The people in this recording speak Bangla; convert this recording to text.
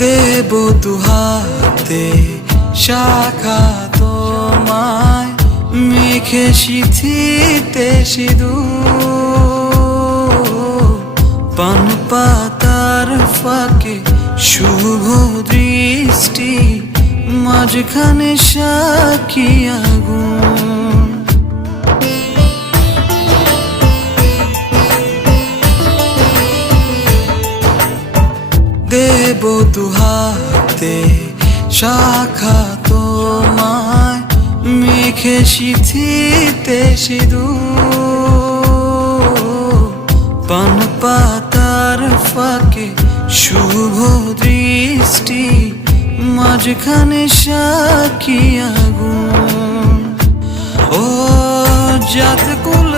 দেব দুহাতে শাখা তোমায়, মেখে সিথিতে সিঁদুর। পান পাতার ফাঁকে শুভ দৃষ্টি, মাঝখানে সাক্ষী আগুন। দেব দুহাতে শাখা তোমায়, মেখে সিথিতে সিঁদুর। পান পাতার ফাঁকে শুভ দৃষ্টি, মাঝখানে সাক্ষী আগুন। ও জাত কুল